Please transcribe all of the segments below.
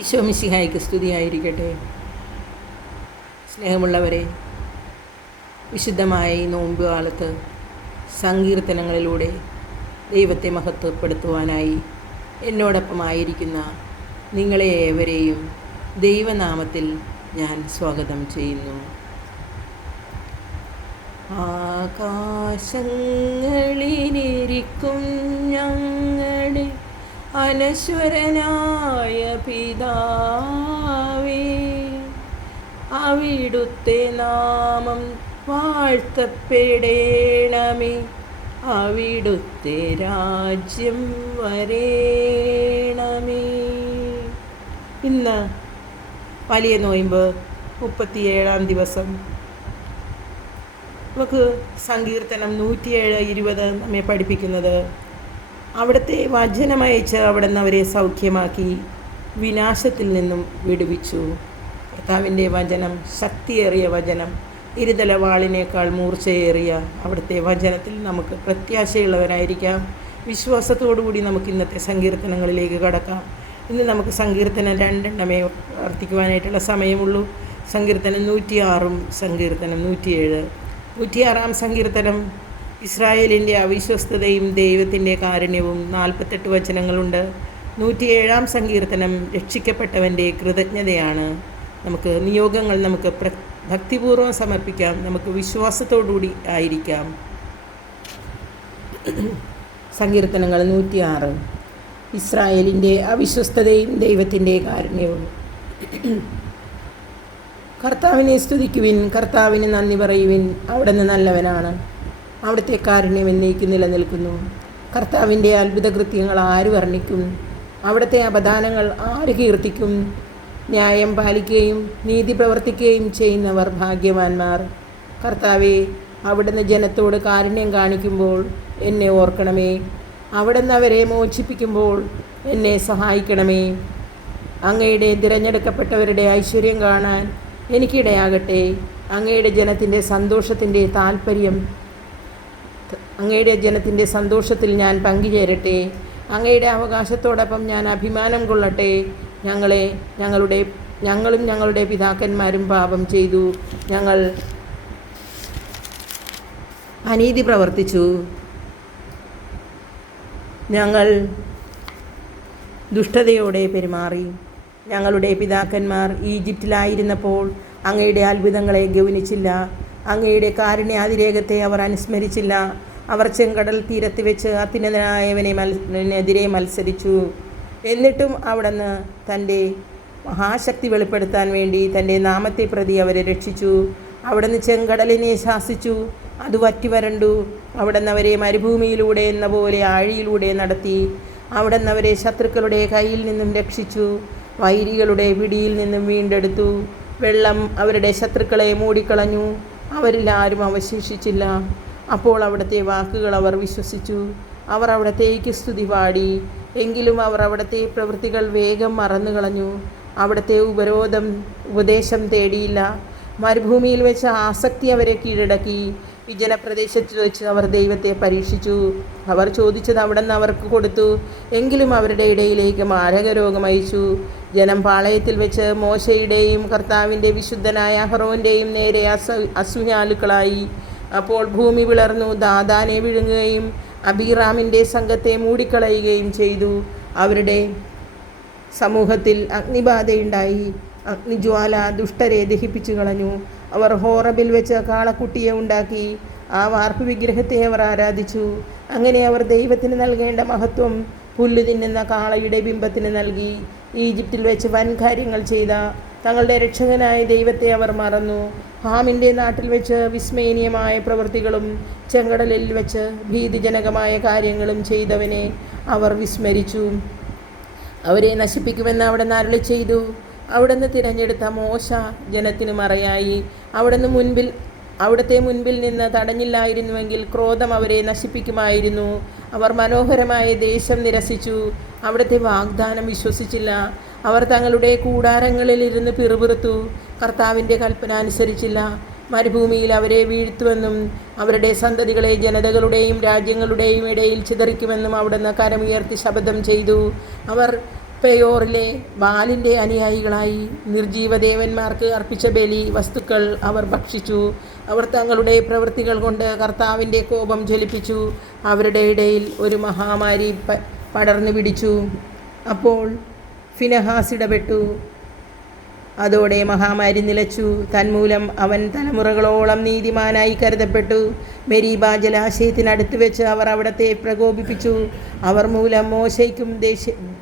ഈശോ മിശിഹായ്ക്ക് സ്തുതിയായിരിക്കട്ടെ. സ്നേഹമുള്ളവരെ, വിശുദ്ധമായ ഈ നോമ്പ് കാലത്ത് സങ്കീർത്തനങ്ങളിലൂടെ ദൈവത്തെ മഹത്വപ്പെടുത്തുവാനായി എന്നോടൊപ്പമായിരിക്കുന്ന നിങ്ങളെ ഏവരെയും ദൈവനാമത്തിൽ ഞാൻ സ്വാഗതം ചെയ്യുന്നു. ആകാശങ്ങളിലിരിക്കും ഞങ്ങളെ അനശ്വരനായ പിതാവേ, അവിടുത്തെ നാമം വാഴ്ത്തപ്പെടേണമേ, അവിടുത്തെ രാജ്യം വരേണമേ. ഇന്ന് വലിയ നോയമ്പ് 37-ാം ദിവസം. നമുക്ക് സങ്കീർത്തനം 107:20 നമ്മെ പഠിപ്പിക്കുന്നത്, അവിടുത്തെ വചനമയച്ച് അവിടുന്ന് അവരെ സൗഖ്യമാക്കി വിനാശത്തിൽ നിന്നും വിടുവിച്ചു. കർത്താവിൻ്റെ വചനം ശക്തിയേറിയ വചനം, ഇരുതല വാളിനേക്കാൾ മൂർച്ചയേറിയ അവിടുത്തെ വചനത്തിൽ നമുക്ക് പ്രത്യാശയുള്ളവരായിരിക്കാം. വിശ്വാസത്തോടുകൂടി നമുക്ക് ഇന്നത്തെ സങ്കീർത്തനങ്ങളിലേക്ക് കടക്കാം. ഇന്ന് നമുക്ക് സങ്കീർത്തനം 2 വർത്തിക്കുവാനായിട്ടുള്ള സമയമുള്ളൂ. സങ്കീർത്തനം 106 സങ്കീർത്തനം 107. 106-ാം സങ്കീർത്തനം ഇസ്രായേലിൻ്റെ അവിശ്വസ്തതയും ദൈവത്തിൻ്റെ കാരുണ്യവും. 48 വചനങ്ങളുണ്ട്. 107-ാം സങ്കീർത്തനം രക്ഷിക്കപ്പെട്ടവൻ്റെ കൃതജ്ഞതയാണ്. നമുക്ക് നിയോഗങ്ങൾ നമുക്ക് ഭക്തിപൂർവ്വം സമർപ്പിക്കാം. നമുക്ക് വിശ്വാസത്തോടുകൂടി ആയിരിക്കാം. സങ്കീർത്തനങ്ങൾ 106. ഇസ്രായേലിൻ്റെ അവിശ്വസ്തതയും ദൈവത്തിൻ്റെ കാരുണ്യവും. കർത്താവിനെ സ്തുതിക്കുവിൻ, കർത്താവിന് നന്ദി പറയുവിൻ. അവിടുന്ന് നല്ലവനാണ്, അവിടുത്തെ കാരുണ്യം എന്നേക്കും നിലനിൽക്കുന്നു. കർത്താവിൻ്റെ അത്ഭുതകൃത്യങ്ങൾ ആര് വർണ്ണിക്കും? അവിടുത്തെ അപദാനങ്ങൾ ആര് കീർത്തിക്കും? ന്യായം പാലിക്കുകയും നീതി പ്രവർത്തിക്കുകയും ചെയ്യുന്നവർ ഭാഗ്യവാന്മാർ. കർത്താവേ, അവിടുന്ന് ജനത്തോട് കാരുണ്യം കാണിക്കുമ്പോൾ എന്നെ ഓർക്കണമേ. അവിടുന്ന് അവരെ മോചിപ്പിക്കുമ്പോൾ എന്നെ സഹായിക്കണമേ. അങ്ങയുടെ തിരഞ്ഞെടുക്കപ്പെട്ടവരുടെ ഐശ്വര്യം കാണാൻ എനിക്കിടയാകട്ടെ. അങ്ങയുടെ ജനത്തിൻ്റെ സന്തോഷത്തിൽ ഞാൻ പങ്കുചേരട്ടെ. അങ്ങയുടെ അവകാശത്തോടൊപ്പം ഞാൻ അഭിമാനം കൊള്ളട്ടെ. ഞങ്ങളും ഞങ്ങളുടെ പിതാക്കന്മാരും പാപം ചെയ്തു. ഞങ്ങൾ അനീതി പ്രവർത്തിച്ചു. ഞങ്ങൾ ദുഷ്ടതയോടെ പെരുമാറി. ഞങ്ങളുടെ പിതാക്കന്മാർ ഈജിപ്തിലായിരുന്നപ്പോൾ അങ്ങയുടെ അത്ഭുതങ്ങളെ ഗൗനിച്ചില്ല. അങ്ങയുടെ കാരുണ്യാതിരേകത്തെ അവർ അനുസ്മരിച്ചില്ല. അവർ ചെങ്കടൽ തീരത്ത് വെച്ച് അത്യുന്നതനായവനെതിരെ മത്സരിച്ചു. എന്നിട്ടും അവിടുന്ന് തൻ്റെ മഹാശക്തി വെളിപ്പെടുത്താൻ വേണ്ടി തൻ്റെ നാമത്തെ പ്രതി അവരെ രക്ഷിച്ചു. അവിടുന്ന് ചെങ്കടലിനെ ശാസിച്ചു, അത് വറ്റി വരണ്ടു. അവിടുന്ന് അവരെ മരുഭൂമിയിലൂടെ എന്ന പോലെ ആഴിയിലൂടെ നടത്തി. അവിടുന്ന് അവരെ ശത്രുക്കളുടെ കയ്യിൽ നിന്നും രക്ഷിച്ചു, വൈരികളുടെ പിടിയിൽ നിന്നും വീണ്ടെടുത്തു. വെള്ളം അവരുടെ ശത്രുക്കളെ മൂടിക്കളഞ്ഞു, അവരിൽ ആരും അവശേഷിച്ചില്ല. അപ്പോൾ അവിടുത്തെ വാക്കുകൾ അവർ വിശ്വസിച്ചു. അവർ അവിടത്തേക്ക് സ്തുതി പാടി. എങ്കിലും അവർ അവിടുത്തെ പ്രവൃത്തികൾ വേഗം മറന്നുകളഞ്ഞു. അവിടുത്തെ ഉപദേശം തേടിയില്ല. മരുഭൂമിയിൽ വെച്ച് ആസക്തി അവരെ കീഴടക്കി. വിജനപ്രദേശത്ത് വെച്ച് അവർ ദൈവത്തെ പരീക്ഷിച്ചു. അവർ ചോദിച്ചത് അവിടുന്ന് അവർക്ക് കൊടുത്തു. എങ്കിലും അവരുടെ ഇടയിലേക്ക് മാരകരോഗം അയച്ചു. ജനം പാളയത്തിൽ വെച്ച് മോശയുടെയും കർത്താവിൻ്റെ വിശുദ്ധനായ അഹറോൻ്റെയും നേരെ അസൂയാലുക്കളായി. അപ്പോൾ ഭൂമി പിളർന്നു ദാഥാനെ വിഴുങ്ങുകയും അബീറാമിൻ്റെ സംഘത്തെ മൂടിക്കളയുകയും ചെയ്തു. അവരുടെ സമൂഹത്തിൽ അഗ്നിബാധയുണ്ടായി. അഗ്നിജ്വാല ദുഷ്ടരെ ദഹിപ്പിച്ചു കളഞ്ഞു. അവർ ഹോറബിൽ വെച്ച് കാളക്കുട്ടിയെ ഉണ്ടാക്കി. ആ വാർപ്പ് വിഗ്രഹത്തെ അവർ ആരാധിച്ചു. അങ്ങനെ അവർ ദൈവത്തിന് നൽകേണ്ട മഹത്വം പുല്ല് തിന്നുന്ന കാളയുടെ ബിംബത്തിന് നൽകി. ഈജിപ്തിൽ വെച്ച് വൻ കാര്യങ്ങൾ ചെയ്ത തങ്ങളുടെ രക്ഷകനായ ദൈവത്തെ അവർ മറന്നു. ഹാമിൻ്റെ നാട്ടിൽ വെച്ച് വിസ്മയനീയമായ പ്രവൃത്തികളും ചെങ്കടലിൽ വെച്ച് ഭീതിജനകമായ കാര്യങ്ങളും ചെയ്തവനെ അവർ വിസ്മരിച്ചു. അവരെ നശിപ്പിക്കുമെന്ന് അവിടുന്ന് അരുളി ചെയ്തു. അവിടുന്ന് തിരഞ്ഞെടുത്ത മോശ ജനത്തിന് മറയായി. അവിടുത്തെ മുൻപിൽ നിന്ന് തടഞ്ഞില്ലായിരുന്നുവെങ്കിൽ ക്രോധം അവരെ നശിപ്പിക്കുമായിരുന്നു. അവർ മനോഹരമായ ദേശം നിരസിച്ചു, അവിടുത്തെ വാഗ്ദാനം വിശ്വസിച്ചില്ല. അവർ തങ്ങളുടെ കൂടാരങ്ങളിലിരുന്ന് പിറുപിറുത്തു, കർത്താവിൻ്റെ കൽപ്പന അനുസരിച്ചില്ല. മരുഭൂമിയിൽ അവരെ വീഴ്ത്തുമെന്നും അവരുടെ സന്തതികളെ ജനതകളുടെയും രാജ്യങ്ങളുടെയും ഇടയിൽ ചിതറിക്കുമെന്നും അവിടുന്ന് കരമുയർത്തി ശപഥം ചെയ്തു. അവർ പെയോറിലെ ബാലിൻ്റെ അനുയായികളായി നിർജീവദേവന്മാർക്ക് അർപ്പിച്ച ബലി വസ്തുക്കൾ അവർ ഭക്ഷിച്ചു. അവർ തങ്ങളുടെ പ്രവൃത്തികൾ കൊണ്ട് കർത്താവിൻ്റെ കോപം ജ്വലിപ്പിച്ചു. അവരുടെ ഇടയിൽ ഒരു മഹാമാരി പടർന്നു പിടിച്ചു. അപ്പോൾ ഫിനെഹാസ് ഇടപെട്ടു. അതോടെ മഹാമാരി നിലച്ചു. തന്മൂലം അവൻ തലമുറകളോളം നീതിമാനായി കരുതപ്പെട്ടു. മെരീബ ജലാശയത്തിനടുത്ത് വെച്ച് അവർ അവിടത്തെ പ്രകോപിപ്പിച്ചു. അവർ മൂലം മോശയ്ക്കും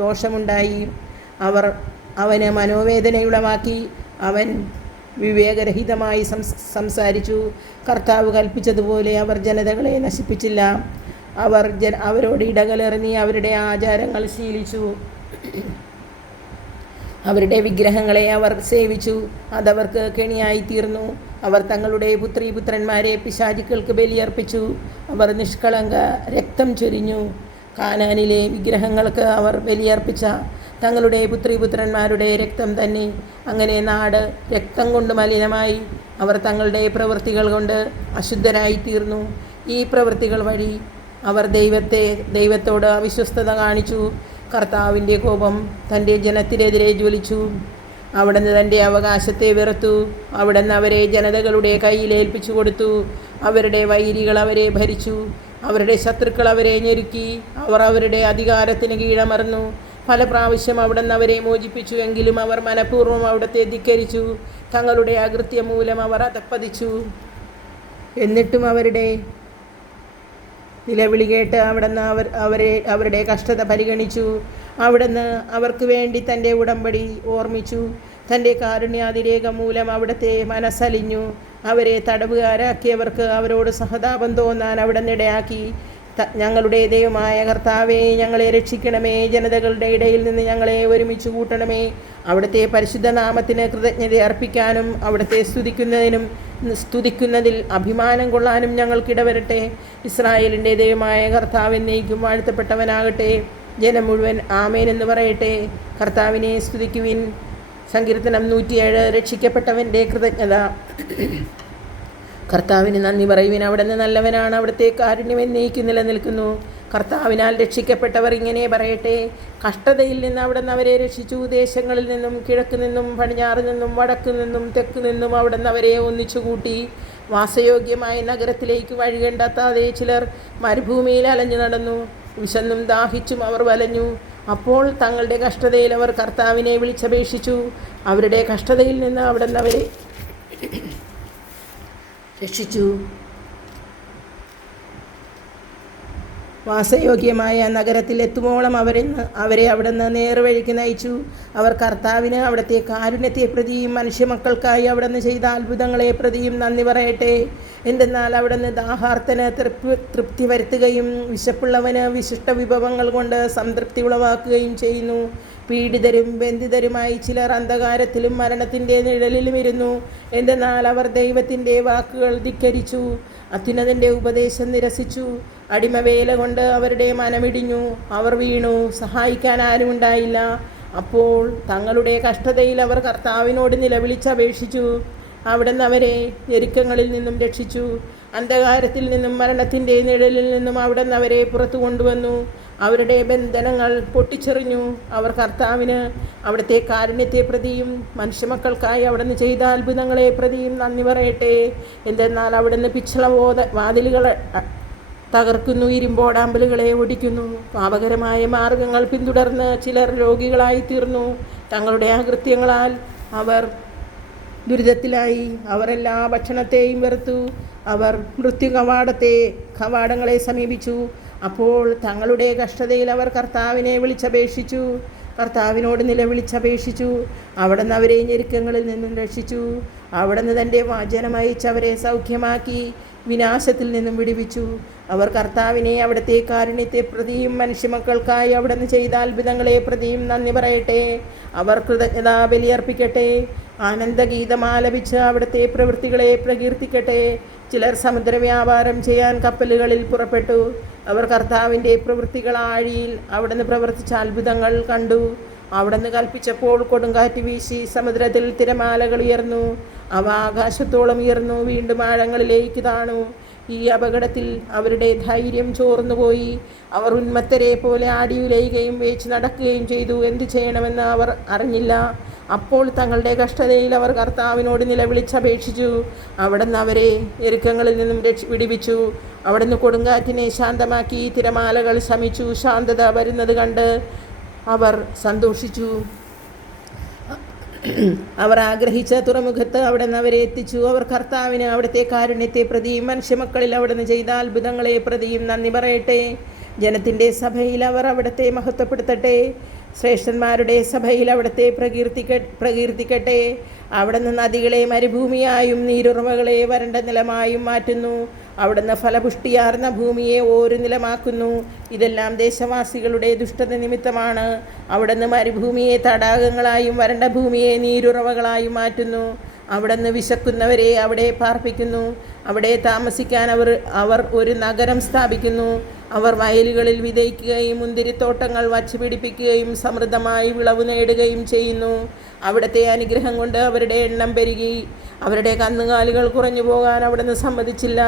ദോഷമുണ്ടായി. അവർ അവന് മനോവേദനയുളവാക്കി. അവൻ വിവേകരഹിതമായി സംസാരിച്ചു. കർത്താവ് കൽപ്പിച്ചതുപോലെ അവർ ജനതകളെ നശിപ്പിച്ചില്ല. അവർ അവരോട് ഇടകലർന്നി അവരുടെ ആചാരങ്ങൾ ശീലിച്ചു. അവരുടെ വിഗ്രഹങ്ങളെ അവർ സേവിച്ചു. അതവർക്ക് കെണിയായിത്തീർന്നു. അവർ തങ്ങളുടെ പുത്രീപുത്രന്മാരെ പിശാചുക്കൾക്ക് ബലിയർപ്പിച്ചു. അവർ നിഷ്കളങ്ക രക്തം ചൊരിഞ്ഞു. കാനാനിലെ വിഗ്രഹങ്ങൾക്ക് അവർ ബലിയർപ്പിച്ച തങ്ങളുടെ പുത്രീപുത്രന്മാരുടെ രക്തം തന്നെ. അങ്ങനെ നാട് രക്തം കൊണ്ട് മലിനമായി. അവർ തങ്ങളുടെ പ്രവൃത്തികൾ കൊണ്ട് അശുദ്ധരായിത്തീർന്നു. ഈ പ്രവൃത്തികൾ വഴി അവർ ദൈവത്തോട് അവിശ്വസ്തത കാണിച്ചു. കർത്താവിൻ്റെ കോപം തൻ്റെ ജനത്തിനെതിരെ ജ്വലിച്ചു. അവിടുന്ന് തൻ്റെ അവകാശത്തെ വെറുത്തു. അവിടുന്ന് അവരെ ജനതകളുടെ കയ്യിൽ ഏൽപ്പിച്ചു കൊടുത്തു. അവരുടെ വൈരികൾ അവരെ ഭരിച്ചു. അവരുടെ ശത്രുക്കൾ അവരെ ഞെരുക്കി. അവർ അവരുടെ അധികാരത്തിന് കീഴമർന്നു. പല പ്രാവശ്യം അവിടുന്ന് അവരെ മോചിപ്പിച്ചു. എങ്കിലും അവർ മനഃപൂർവ്വം അവിടുത്തെ ധിക്കരിച്ചു. തങ്ങളുടെ അകൃത്യം മൂലം അവർ അധപ്പതിച്ചു. എന്നിട്ടും അവരുടെ നിലവിളി കേട്ട് അവിടുന്ന് അവരുടെ കഷ്ടത പരിഗണിച്ചു. അവിടുന്ന് അവർക്ക് വേണ്ടി തൻ്റെ ഉടമ്പടി ഓർമ്മിച്ചു. തൻ്റെ കാരുണ്യാതിരേകം മൂലം അവിടുത്തെ മനസ്സലിഞ്ഞു. അവരെ തടവുകാരാക്കിയവർക്ക് അവരോട് സഹതാപം തോന്നാൻ അവിടുന്ന് ഇടയാക്കി. ഞങ്ങളുടെ ദൈവമായ കർത്താവേ, ഞങ്ങളെ രക്ഷിക്കണമേ. ജനതകളുടെ ഇടയിൽ നിന്ന് ഞങ്ങളെ ഒരുമിച്ച് കൂട്ടണമേ. അവിടുത്തെ പരിശുദ്ധ നാമത്തിന് കൃതജ്ഞത അർപ്പിക്കാനും അവിടുത്തെ സ്തുതിക്കുന്നതിൽ അഭിമാനം കൊള്ളാനും ഞങ്ങൾക്കിടവരട്ടെ. ഇസ്രായേലിൻ്റെ ദൈവമായ കർത്താവ് എന്നേക്കും വാഴ്ത്തപ്പെട്ടവനാകട്ടെ. ജനം മുഴുവൻ ആമേൻ എന്ന് പറയട്ടെ. കർത്താവിനെ സ്തുതിക്കുവിൻ. സങ്കീർത്തനം 107. രക്ഷിക്കപ്പെട്ടവൻ്റെ കൃതജ്ഞത. കർത്താവിന് നന്ദി പറയുവിൻ. അവിടുന്ന് നല്ലവനാണ്. അവിടുത്തെ കാരുണ്യം എന്നേക്കും നിലനിൽക്കുന്നു. കർത്താവിനാൽ രക്ഷിക്കപ്പെട്ടവർ ഇങ്ങനെ പറയട്ടെ. കഷ്ടതയിൽ നിന്ന് അവിടുന്ന് അവരെ രക്ഷിച്ചു. ദേശങ്ങളിൽ നിന്നും കിഴക്ക് നിന്നും പടിഞ്ഞാറ് നിന്നും വടക്ക് നിന്നും തെക്ക് നിന്നും അവിടുന്ന് അവരെ ഒന്നിച്ചുകൂട്ടി. വാസയോഗ്യമായ നഗരത്തിലേക്ക് വഴി കണ്ടെത്താതെ ചിലർ മരുഭൂമിയിൽ അലഞ്ഞു നടന്നു. വിശന്നും ദാഹിച്ചും അവർ വലഞ്ഞു. അപ്പോൾ തങ്ങളുടെ കഷ്ടതയിൽ അവർ കർത്താവിനെ വിളിച്ചപേക്ഷിച്ചു. അവരുടെ കഷ്ടതയിൽ നിന്ന് അവിടുന്ന് അവരെ രക്ഷിച്ചു. വാസയോഗ്യമായ നഗരത്തിൽ എത്തുമോളം അവരെ അവിടുന്ന് നേർവഴിക്ക് നയിച്ചു. അവർ കർത്താവിന് അവിടുത്തെ കാരുണ്യത്തെ പ്രതിയും മനുഷ്യമക്കൾക്കായി അവിടുന്ന് ചെയ്ത അത്ഭുതങ്ങളെ പ്രതിയും നന്ദി പറയട്ടെ. എന്തെന്നാൽ അവിടുന്ന് ദാഹാർത്തന് തൃപ്തി വരുത്തുകയും വിശപ്പുള്ളവന് വിശിഷ്ട വിഭവങ്ങൾ കൊണ്ട് സംതൃപ്തി ഉളവാക്കുകയും ചെയ്യുന്നു. പീഡിതരും ബന്ധിതരുമായി ചിലർ അന്ധകാരത്തിലും മരണത്തിൻ്റെ നിഴലിലും ഇരുന്നു. എന്തെന്നാൽ അവർ ദൈവത്തിൻ്റെ വാക്കുകൾ ധിക്കരിച്ചു. അത്യുന്നതൻ്റെ ഉപദേശം നിരസിച്ചു. അടിമവേല കൊണ്ട് അവരുടെ മനമിടിഞ്ഞു. അവർ വീണു. സഹായിക്കാൻ ആരുമുണ്ടായില്ല. അപ്പോൾ തങ്ങളുടെ കഷ്ടതയിൽ അവർ കർത്താവിനോട് നിലവിളിച്ചപേക്ഷിച്ചു. അവിടുന്ന് അവരെ ഞെരുക്കങ്ങളിൽ നിന്നും രക്ഷിച്ചു. അന്ധകാരത്തിൽ നിന്നും മരണത്തിൻ്റെ നിഴലിൽ നിന്നും അവിടുന്ന് അവരെ പുറത്തു കൊണ്ടുവന്നു. അവരുടെ ബന്ധനങ്ങൾ പൊട്ടിച്ചെറിഞ്ഞു. അവർ കർത്താവിന് അവിടുത്തെ കാരുണ്യത്തെ പ്രതിയും മനുഷ്യമക്കൾക്കായി അവിടുന്ന് ചെയ്ത അത്ഭുതങ്ങളെ പ്രതിയും നന്ദി പറയട്ടെ. എന്തെന്നാൽ അവിടുന്ന് പിച്ചള വാതിലുകൾ തകർക്കുന്നു. ഇരുമ്പോടാമ്പലുകളെ ഒടിക്കുന്നു. പാപകരമായ മാർഗങ്ങൾ പിന്തുടർന്ന് ചിലർ രോഗികളായിത്തീർന്നു. തങ്ങളുടെ അകൃത്യങ്ങളാൽ അവർ ദുരിതത്തിലായി. അവർ എല്ലാ ഭക്ഷണത്തെയും വെറുത്തു. അവർ കവാടങ്ങളെ സമീപിച്ചു. അപ്പോൾ തങ്ങളുടെ കഷ്ടതയിൽ അവർ കർത്താവിനെ വിളിച്ചപേക്ഷിച്ചു. കർത്താവിനോട് നിലവിളിച്ചപേക്ഷിച്ചു. അവിടുന്ന് അവരെ ഞെരുക്കങ്ങളിൽ നിന്നും രക്ഷിച്ചു. അവിടുന്ന് തൻ്റെ വചനം അയച്ച് അവരെ സൗഖ്യമാക്കി വിനാശത്തിൽ നിന്നും വിടുവിച്ചു. അവർ കർത്താവിനെ അവിടുത്തെ കാരുണ്യത്തെ പ്രതിയും മനുഷ്യമക്കൾക്കായി അവിടുന്ന് ചെയ്ത അത്ഭുതങ്ങളെ പ്രതിയും നന്ദി പറയട്ടെ. അവർ കൃതജ്ഞതാ ബലിയർപ്പിക്കട്ടെ. ആനന്ദഗീതം ആലപിച്ച് അവിടുത്തെ പ്രവൃത്തികളെ പ്രകീർത്തിക്കട്ടെ. ചിലർ സമുദ്ര വ്യാപാരം ചെയ്യാൻ കപ്പലുകളിൽ പുറപ്പെട്ടു. അവർ കർത്താവിൻ്റെ പ്രവൃത്തികൾ ആഴിയിൽ അവിടുന്ന് പ്രവർത്തിച്ച അത്ഭുതങ്ങൾ കണ്ടു. അവിടുന്ന് കൽപ്പിച്ചപ്പോൾ കൊടുങ്കാറ്റ് വീശി സമുദ്രത്തിൽ തിരമാലകൾ ഉയർന്നു. അവ ആകാശത്തോളം ഉയർന്നു വീണ്ടും ആഴങ്ങളിലേക്ക് താണു. ഈ അപകടത്തിൽ അവരുടെ ധൈര്യം ചോർന്നുപോയി. അവർ ഉന്മത്തരെ പോലെ ആടിയുലയുകയും വേച്ച് നടക്കുകയും ചെയ്തു. എന്തു ചെയ്യണമെന്ന് അവർ അറിഞ്ഞില്ല. അപ്പോൾ തങ്ങളുടെ കഷ്ടതയിൽ അവർ കർത്താവിനോട് നിലവിളിച്ചപേക്ഷിച്ചു. അവിടുന്ന് അവരെ ഞെരുക്കങ്ങളിൽ നിന്നും വിടുവിച്ചു. അവിടുന്ന് കൊടുങ്കാറ്റിനെ ശാന്തമാക്കി. തിരമാലകൾ ശമിച്ചു. ശാന്തത വരുന്നത് കണ്ട് അവർ സന്തോഷിച്ചു. അവർ ആഗ്രഹിച്ച തുറമുഖത്ത് അവിടുന്ന് അവരെ എത്തിച്ചു. അവർ കർത്താവിന് അവിടുത്തെ കാരുണ്യത്തെ പ്രതിയും മനുഷ്യമക്കളിൽ അവിടുന്ന് ചെയ്ത അത്ഭുതങ്ങളെ പ്രതിയും നന്ദി പറയട്ടെ. ജനത്തിൻ്റെ സഭയിൽ അവർ അവിടുത്തെ മഹത്വപ്പെടുത്തട്ടെ. ശ്രേഷ്ഠന്മാരുടെ സഭയിൽ അവിടുത്തെ പ്രകീർത്തിക്കട്ടെ. അവിടുന്ന് നദികളെ മരുഭൂമിയായും നീരുറവകളെ വരണ്ട നിലമായും മാറ്റുന്നു. അവിടുന്ന് ഫലപുഷ്ടിയാർന്ന ഭൂമിയെ ഓരു നിലമാക്കുന്നു. ഇതെല്ലാം ദേശവാസികളുടെ ദുഷ്ടത നിമിത്തമാണ്. അവിടുന്ന് മരുഭൂമിയെ തടാകങ്ങളായും വരണ്ട ഭൂമിയെ നീരുറവകളായും മാറ്റുന്നു. അവിടുന്ന് വിശക്കുന്നവരെ അവിടെ പാർപ്പിക്കുന്നു. അവിടെ താമസിക്കാൻ അവർ ഒരു നഗരം സ്ഥാപിക്കുന്നു. അവർ വയലുകളിൽ വിതയ്ക്കുകയും മുന്തിരിത്തോട്ടങ്ങൾ വച്ച് പിടിപ്പിക്കുകയും സമൃദ്ധമായി വിളവ് നേടുകയും ചെയ്യുന്നു. അവിടുത്തെ അനുഗ്രഹം കൊണ്ട് അവരുടെ എണ്ണം പെരുകി. അവരുടെ കന്നുകാലികൾ കുറഞ്ഞു പോകാൻ അവിടുന്ന് സമ്മതിച്ചില്ല.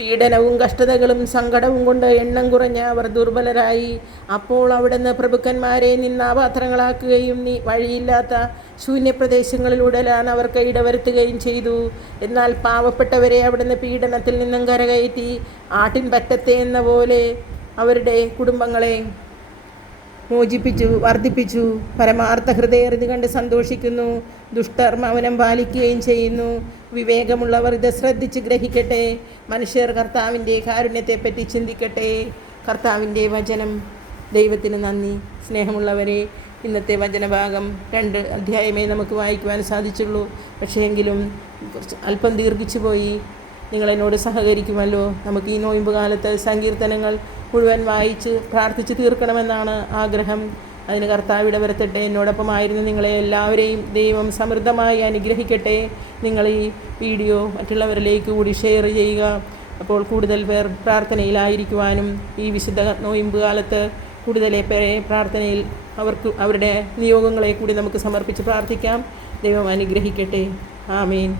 പീഡനവും കഷ്ടതകളും സങ്കടവും കൊണ്ട് എണ്ണം കുറഞ്ഞ അവർ ദുർബലരായി. അപ്പോൾ അവിടുന്ന് പ്രഭുക്കന്മാരെ നിന്നാപാത്രങ്ങളാക്കുകയും വഴിയില്ലാത്ത ശൂന്യപ്രദേശങ്ങളിലൂടെ അവർക്ക് ഇടവരുത്തുകയും ചെയ്തു. എന്നാൽ പാവപ്പെട്ടവരെ അവിടുന്ന് പീഡനത്തിൽ നിന്നും കരകയറ്റി. ആട്ടിൻ പറ്റത്തെ എന്ന പോലെ അവരുടെ കുടുംബങ്ങളെ മോചിപ്പിച്ചു വർദ്ധിപ്പിച്ചു. പരമാർത്ഥ ഹൃദയർ ഇത് കണ്ട് സന്തോഷിക്കുന്നു. ദുഷ്ടർ മൗനം പാലിക്കുകയും ചെയ്യുന്നു. വിവേകമുള്ളവർ ഇത് ശ്രദ്ധിച്ച് ഗ്രഹിക്കട്ടെ. മനുഷ്യർ കർത്താവിൻ്റെ കാരുണ്യത്തെപ്പറ്റി ചിന്തിക്കട്ടെ. കർത്താവിൻ്റെ വചനം. ദൈവത്തിന് നന്ദി. സ്നേഹമുള്ളവരെ, ഇന്നത്തെ വചനഭാഗം 2 അധ്യായമേ നമുക്ക് വായിക്കുവാൻ സാധിച്ചുള്ളൂ. പക്ഷേ എങ്കിലും അല്പം ദീർഘിച്ചു പോയി. നിങ്ങളെന്നോട് സഹകരിക്കുമല്ലോ. നമുക്ക് ഈ നോയമ്പ് കാലത്ത് സങ്കീർത്തനങ്ങൾ മുഴുവൻ വായിച്ച് പ്രാർത്ഥിച്ച് തീർക്കണമെന്നാണ് ആഗ്രഹം. അതിന് കർത്താവ് ഇടവരുത്തട്ടെ. എന്നോടൊപ്പമായിരുന്നു നിങ്ങളെ എല്ലാവരെയും ദൈവം സമൃദ്ധമായി അനുഗ്രഹിക്കട്ടെ. നിങ്ങൾ ഈ വീഡിയോ മറ്റുള്ളവരിലേക്ക് കൂടി ഷെയർ ചെയ്യുക. അപ്പോൾ കൂടുതൽ പേർ പ്രാർത്ഥനയിലായിരിക്കുവാനും ഈ വിശുദ്ധ നോയമ്പ് കാലത്ത് കൂടുതൽ പേരെ പ്രാർത്ഥനയിൽ അവരുടെ നിയോഗങ്ങളെ കൂടി നമുക്ക് സമർപ്പിച്ച് പ്രാർത്ഥിക്കാം. ദൈവം അനുഗ്രഹിക്കട്ടെ. ആമേൻ.